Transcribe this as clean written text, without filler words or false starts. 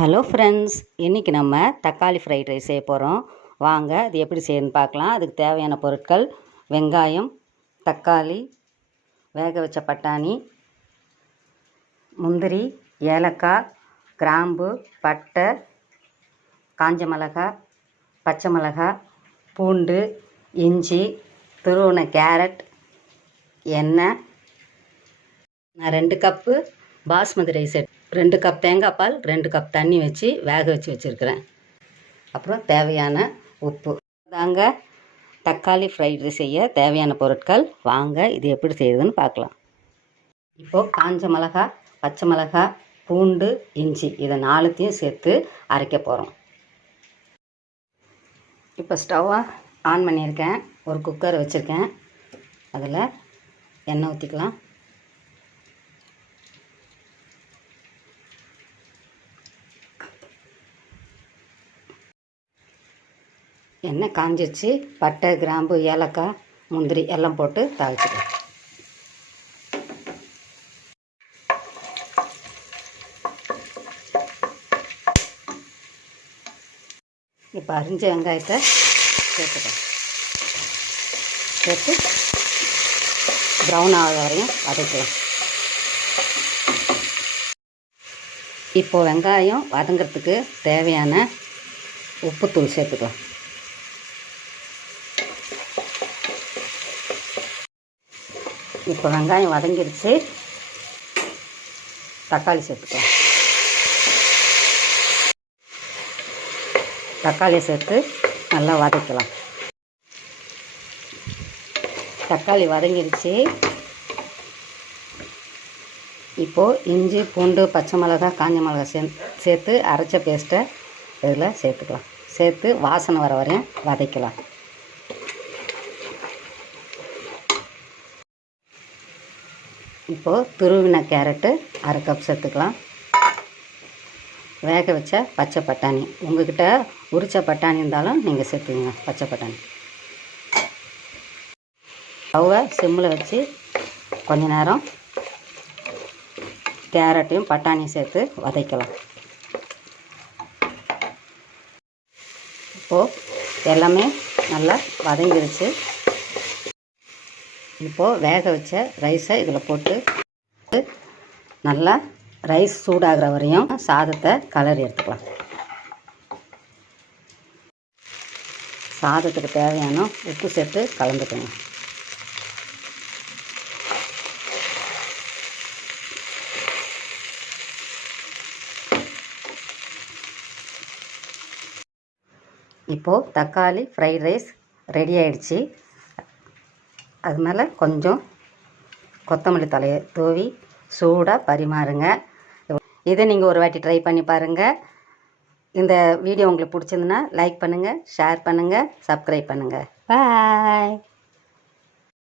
Hello friends, இன்றைக்கி நம்ம தக்காளி ஃப்ரைட் ரைஸ் செய்ய போகிறோம். வாங்க அது எப்படி செய்யணும்னு பார்க்கலாம். அதுக்கு தேவையான பொருட்கள்: வெங்காயம், தக்காளி, வேக வச்ச பட்டாணி, முந்திரி, ஏலக்காய், கிராம்பு, பட்டை, காஞ்ச மிளகாய், பச்சை மிளகாய், பூண்டு, இஞ்சி, துருவின கேரட், எண்ணெய். நான் 2 கப்பு பாஸ்மதி ரைஸ் 2 கப் தேங்காய் பால், 2 கப் தண்ணி வச்சு வேக வச்சுருக்கிறேன். அப்புறம் தேவையான உப்பு. தாங்க தக்காளி ஃப்ரைட் ரைஸ் செய்ய தேவையான பொருட்கள். வாங்க இது எப்படி செய்யுதுன்னு பார்க்கலாம். இப்போது காஞ்ச மிளகாய், பச்சை மிளகாய், பூண்டு, இஞ்சி இதை 4த்தையும் சேர்த்து அரைக்க போகிறோம். இப்போ ஸ்டவ்வை ஆன் பண்ணியிருக்கேன். ஒரு குக்கர் வச்சுருக்கேன். அதில் எண்ணெய் ஊற்றிக்கலாம். எண்ணெய் காஞ்சிச்சு. பட்டை, கிராம்பு, ஏலக்காய், முந்திரி எல்லாம் போட்டு தாளிச்சிக்கலாம். இப்போ அரிஞ்ச வெங்காயத்தை சேர்த்துக்கலாம். சேர்த்து ப்ரௌன் ஆகாத வரையும் வதக்கலாம். இப்போது வெங்காயம் வதங்கிறதுக்கு தேவையான உப்புத்தூள் சேர்த்துக்கலாம். இப்போ வெங்காயம் வதங்கிடுச்சு. தக்காளி சேர்த்துக்கலாம். தக்காளியை சேர்த்து நல்லா வதக்கலாம். தக்காளி வதங்கிடுச்சு. இப்போது இஞ்சி, பூண்டு, பச்சை மிளகாய், காஞ்ச மிளகாய் சேர்த்து அரைச்ச பேஸ்ட்டை இதில் சேர்த்துக்கலாம். சேர்த்து வாசனை வர வரையும் வதக்கலாம். இப்போது துருவின கேரட்டு 1/2 கப் சேர்த்துக்கலாம். வேக வச்ச பச்சை பட்டாணி, உங்கள்கிட்ட உரிச்ச பட்டாணி இருந்தாலும் நீங்கள் சேர்த்துக்கங்க. பச்சை பட்டாணி. ஸ்டவ்வை சிம்மில் வச்சு கொஞ்ச நேரம் கேரட்டையும் பட்டாணியும் சேர்த்து வதக்கலாம். இப்போது எல்லாமே நல்லா வதங்கிருச்சு. இப்போது வேக வச்ச ரைஸை இதில் போட்டு நல்லா ரைஸ் சூடாகிற வரையும் சாதத்தை கலரி எடுத்துக்கலாம். சாதத்துக்கு தேவையான உப்பு சேர்த்து கலந்துக்கோங்க. இப்போது தக்காளி ஃப்ரைட் ரைஸ் ரெடி ஆயிடுச்சு. அது மேலே கொஞ்சம் கொத்தமல்லி தலையை தூவி சூடாக பரிமாறுங்க. இதை நீங்கள் ஒரு வாட்டி ட்ரை பண்ணி பாருங்கள். இந்த வீடியோ உங்களுக்கு பிடிச்சிருந்துன்னா லைக் பண்ணுங்கள், ஷேர் பண்ணுங்கள், சப்ஸ்கிரைப் பண்ணுங்கள். பாய்.